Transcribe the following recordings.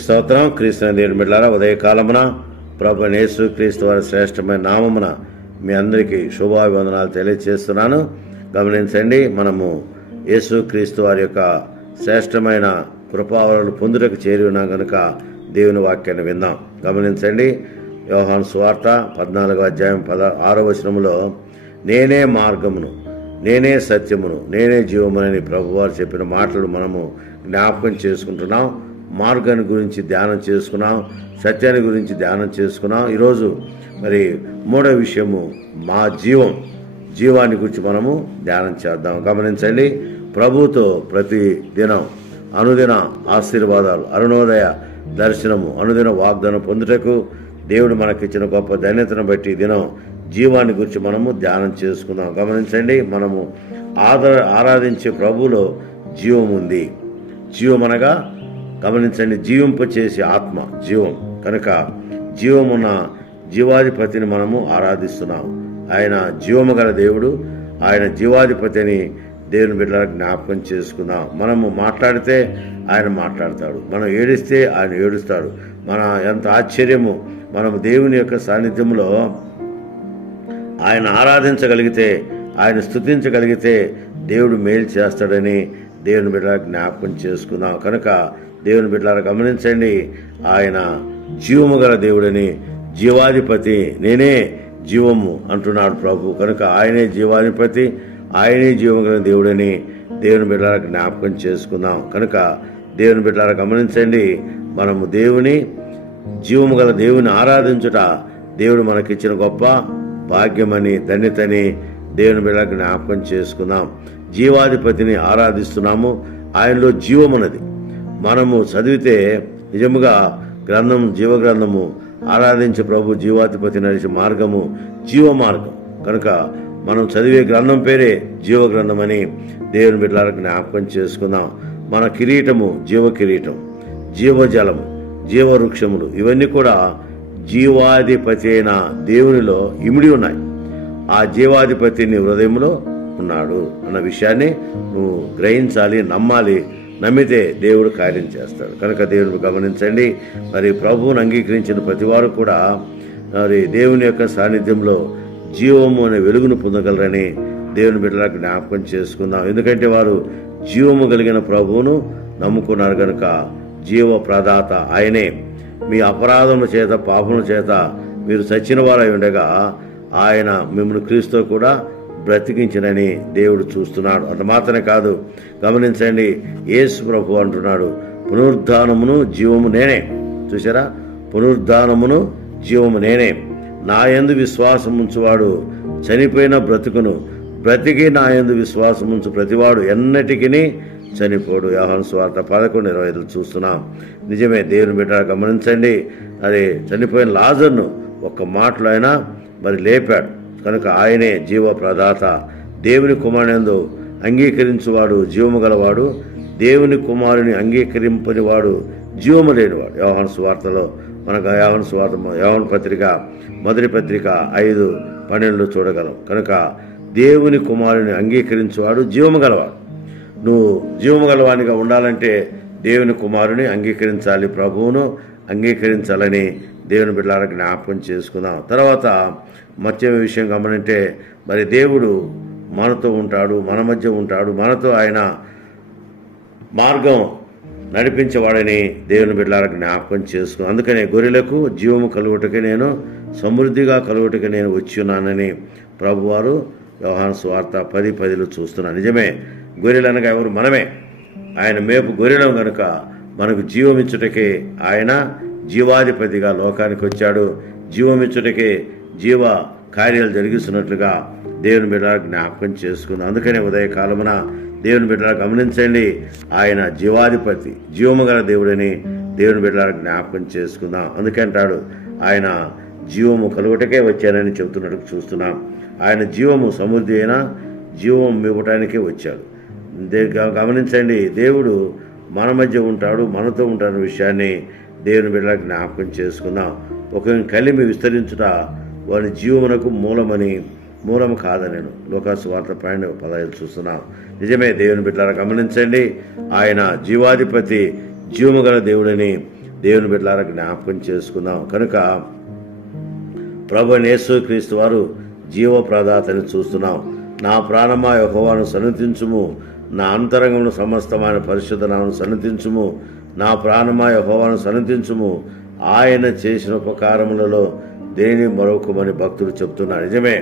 స్తోత్రం. క్రీస్తు దేవుని బిడ్డలారా, ఉదయకాలమున ప్రభువైన యేసు క్రీస్తు వారి శ్రేష్టమైన నామమున మీ అందరికీ శుభాభివందనాలు తెలియజేస్తున్నాను. గమనించండి, మనము యేసు క్రీస్తు వారి యొక్క శ్రేష్టమైన కృపావరాలు పొందుటకు చేరి ఉన్నాం కనుక దేవుని వాక్యాన్ని విందాం. గమనించండి, యోహాను సువార్త 14వ అధ్యాయం 6వ వచనములో నేనే మార్గమును, నేనే సత్యమును, నేనే జీవమునని ప్రభువారు చెప్పిన మాటలు మనము జ్ఞాపకం చేసుకుంటున్నాం. మార్గాన్ని గురించి ధ్యానం చేసుకున్నాం, సత్యాన్ని గురించి ధ్యానం చేసుకున్నాం. ఈరోజు మరి మూడో విషయము మా జీవాన్ని గురించి మనము ధ్యానం చేద్దాం. గమనించండి, ప్రభుతో ప్రతి దినం అనుదిన ఆశీర్వాదాలు, అరుణోదయ దర్శనము, అనుదిన వాగ్దానం పొందుటకు దేవుడు మనకిచ్చిన గొప్ప ధన్యతను బట్టి దినం జీవాన్ని గురించి మనము ధ్యానం చేసుకుందాం. గమనించండి, మనము ఆరాధించే ప్రభువులో జీవం ఉంది. జీవం అనగా గమనించండి, జీవింపచేసే ఆత్మ జీవం కనుక జీవమున్న జీవాధిపతిని మనము ఆరాధిస్తున్నాం. ఆయన జీవము గల దేవుడు, ఆయన జీవాధిపతిని దేవుని బిడ్డలకు జ్ఞాపకం చేసుకుందాం. మనము మాట్లాడితే ఆయన మాట్లాడతాడు, మనం ఏడిస్తే ఆయన ఏడుస్తాడు. మన ఎంత ఆశ్చర్యము, మనము దేవుని యొక్క సాన్నిధ్యంలో ఆయన ఆరాధించగలిగితే, ఆయన స్తుతించగలిగితే దేవుడు మేలు చేస్తాడని దేవుని బిడ్డలకు జ్ఞాపకం చేసుకుందాం. కనుక దేవుని బిడ్డలారా గమనించండి, ఆయన జీవము గల దేవుడని, జీవాధిపతి, నేనే జీవము అంటున్నాడు ప్రభు. కనుక ఆయనే జీవాధిపతి, ఆయనే జీవము గల దేవుడని దేవుని బిడ్డలకు జ్ఞాపకం చేసుకుందాం. కనుక దేవుని బిడ్డలారా గమనించండి, మనము దేవుని జీవము గల దేవుని ఆరాధించుట దేవుడు మనకిచ్చిన గొప్ప భాగ్యమని, ధన్యతని దేవుని బిడ్డలకు జ్ఞాపకం చేసుకుందాం. జీవాధిపతిని ఆరాధిస్తున్నాము, ఆయనలో జీవమున్నది. మనము చదివితే నిజముగా గ్రంథం, జీవగ్రంథము, ఆరాధించే ప్రభు జీవాధిపతి నడిచే మార్గము జీవ మార్గం. కనుక మనం చదివే గ్రంథం పేరే జీవగ్రంథం అని దేవుని బిడ్డలకు జ్ఞాపకం చేసుకుందాం. మన కిరీటము జీవ కిరీటం, జీవజలము, జీవవృక్షములు, ఇవన్నీ కూడా జీవాధిపతి అయిన దేవునిలో ఇమిడి ఉన్నాయి. ఆ జీవాధిపతిని హృదయంలో ఉన్నాడు అన్న విషయాన్ని నువ్వు గ్రహించాలి, నమ్మాలి. నమ్మితే దేవుడు కార్యం చేస్తాడు. కనుక దేవుని గమనించండి, మరి ప్రభువును అంగీకరించిన ప్రతి వారు కూడా మరి దేవుని యొక్క సాన్నిధ్యంలో జీవము అనే వెలుగును పొందగలరని దేవుని బిడ్డలకు జ్ఞాపకం చేసుకుందాం. ఎందుకంటే వారు జీవము కలిగిన ప్రభువును నమ్ముకున్నారు కనుక జీవ ప్రదాత ఆయనే. మీ అపరాధముల చేత, పాపముల చేత మీరు చచ్చిన వారై ఉండగా ఆయన మిమ్మల్ని క్రీస్తుతో కూడా బ్రతికించినని దేవుడు చూస్తున్నాడు. అంత మాత్రమే కాదు, గమనించండి, యేసు ప్రభు అంటున్నాడు, పునరుద్ధానమును జీవము నేనే. చూసారా, పునరుద్ధానమును జీవము నేనే. నా యందు విశ్వాసం ఉంచువాడు చనిపోయిన బ్రతుకును, బ్రతికి నా యందు విశ్వాసం ఉంచు ప్రతివాడు ఎన్నటికి చనిపోడు. యోహాను సువార్త 11:25 చూస్తున్నాం. నిజమే దేవుని బిడ్డ గమనించండి, అది చనిపోయిన లాజర్ను ఒక్క మాటలో ఆయన మరి లేపాడు. కనుక ఆయనే జీవ ప్రదాత. దేవుని కుమారునియందు అంగీకరించువాడు జీవము గలవాడు, దేవుని కుమారుని అంగీకరింపని వాడు జీవము లేనివాడు. యోహాను సువార్తలో మనకు యోహాను పత్రిక, మొదటి పత్రిక 5:12 చూడగలం. కనుక దేవుని కుమారుని అంగీకరించువాడు జీవము గలవాడు. నువ్వు జీవము గలవానిగా ఉండాలంటే దేవుని కుమారుని అంగీకరించాలి, ప్రభువును అంగీకరించాలని దేవుని బిడ్డలకు జ్ఞాపకం చేసుకుందాం. తర్వాత మధ్య విషయం గమనంటే, మరి దేవుడు మనతో ఉంటాడు, మన మధ్య ఉంటాడు, మనతో ఆయన మార్గం నడిపించేవాడని దేవుని బిడ్డలకు జ్ఞాపకం చేసుకున్నాం. అందుకనే గొర్రెలకు జీవము కలుగుటకే నేను, సమృద్ధిగా కలుగుటకే నేను వచ్చి ఉన్నానని ప్రభువారు యోహాను సువార్త 10:10 చూస్తున్నాను. నిజమే, గొర్రెలు అనగా ఎవరు? మనమే. ఆయన మేపు గొర్రెలం కనుక మనకు జీవమిచ్చుటకే ఆయన జీవాధిపతిగా లోకానికి వచ్చాడు. జీవమిచ్చుటకే జీవ కార్యాలు జరిగిస్తున్నట్లుగా దేవుని బిడ్డలకు జ్ఞాపకం చేసుకుందాం. అందుకనే ఉదయకాలమున దేవుని బిడ్డలకు గమనించండి, ఆయన జీవాధిపతి, జీవము గల దేవుడని దేవుని బిడ్డలకు జ్ఞాపకం చేసుకుందాం. అందుకంటాడు, ఆయన జీవము కలుగుటకే వచ్చానని చెబుతున్నట్టు చూస్తున్నాం. ఆయన జీవము సమృద్ధి అయినా జీవం ఇవ్వటానికే వచ్చాడు. గమనించండి, దేవుడు మన మధ్య ఉంటాడు, మనతో ఉంటాడు విషయాన్ని దేవుని బిడ్డలకు జ్ఞాపకం చేసుకుందాం. ఒక కలిమి విస్తరించుట వాని జీవమునకు మూలము కాదనేను లోకాసు వార్త 12:15 చూస్తున్నాం. నిజమే దేవుని బిడ్డలారా గమనించండి, ఆయన జీవాధిపతి, జీవము గల దేవుడని దేవుని బిడ్డలారా జ్ఞాపకం చేసుకుందాం. కనుక ప్రభువైన యేసుక్రీస్తు వారు జీవప్రదాతని చూస్తున్నాం. నా ప్రాణమా యెహోవాను సన్నిధించుము, నా అంతరంగమును సమస్తమైన పరిశుద్ధ నామమును సన్నిధించుము, నా ప్రాణమా యెహోవాను సన్నిధించుము, ఆయన చేసిన ఉపకారములలో దేని మరొకమని భక్తుడు చెప్తున్నారు. నిజమే,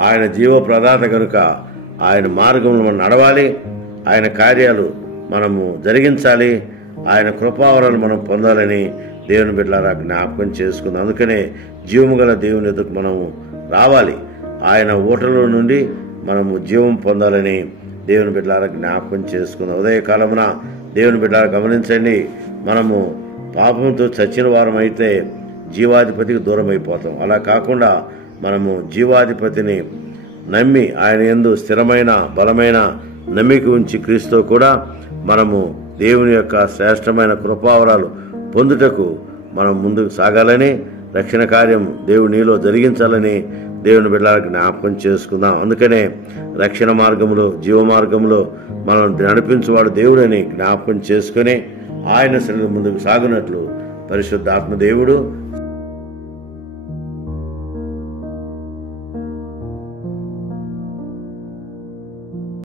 ఆయన జీవప్రదాత కనుక ఆయన మార్గంలో మనం నడవాలి, ఆయన కార్యాలు మనము జరిగించాలి, ఆయన కృపావరాలు మనం పొందాలని దేవుని బిడ్డలారా జ్ఞాపకం చేసుకుందాం. అందుకనే జీవము గల దేవుని ఎదుకు మనము రావాలి, ఆయన ఊటలో నుండి మనము జీవం పొందాలని దేవుని బిడ్డలారా జ్ఞాపకం చేసుకుందాం. ఉదయకాలమున దేవుని బిడ్డలారా గమనించండి, మనము పాపంతో చచ్చిన వారం అయితే జీవాధిపతికి దూరం అయిపోతాం. అలా కాకుండా మనము జీవాధిపతిని నమ్మి ఆయన యందు స్థిరమైన బలమైన నమ్మిక ఉంచి క్రీస్తు కూడా మనము దేవుని యొక్క శ్రేష్టమైన కృపావరాలు పొందుటకు మనం ముందుకు సాగాలని, రక్షణ కార్యం దేవుడు నీలో జరిగించాలని దేవుని బిడ్డలకు జ్ఞాపకం చేసుకుందాం. అందుకనే రక్షణ మార్గంలో జీవ మార్గంలో మనం నడిపించేవాడు దేవుడని జ్ఞాపకం చేసుకుని ఆయన సన్నిధిలో ముందుకు సాగునట్లు పరిశుద్ధాత్మ దేవుడు